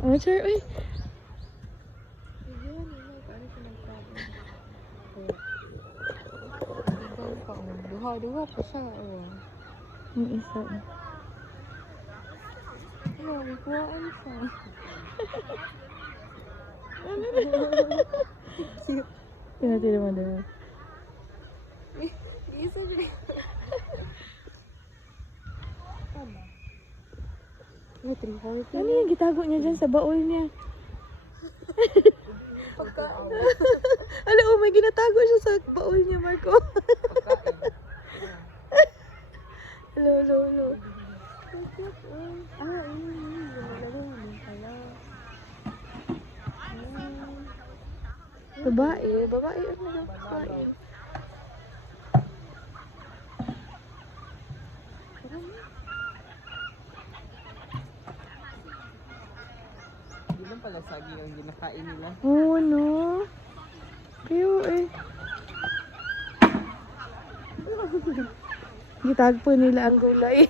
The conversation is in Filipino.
Oh, sure, uy. Duha pa siya. Yung isa. May kuhaan siya. Tinatira mo daw. Isa siya. May 3-4. Ano yung gitago niya dyan sa baul niya? Alam mo, may ginatago siya sa baul niya, Marco. Hello. Babae. Ano na babae? Hindi lang pala saging ang ginakain nila. Oo, no? Pero Gitagpo nila ang gulay.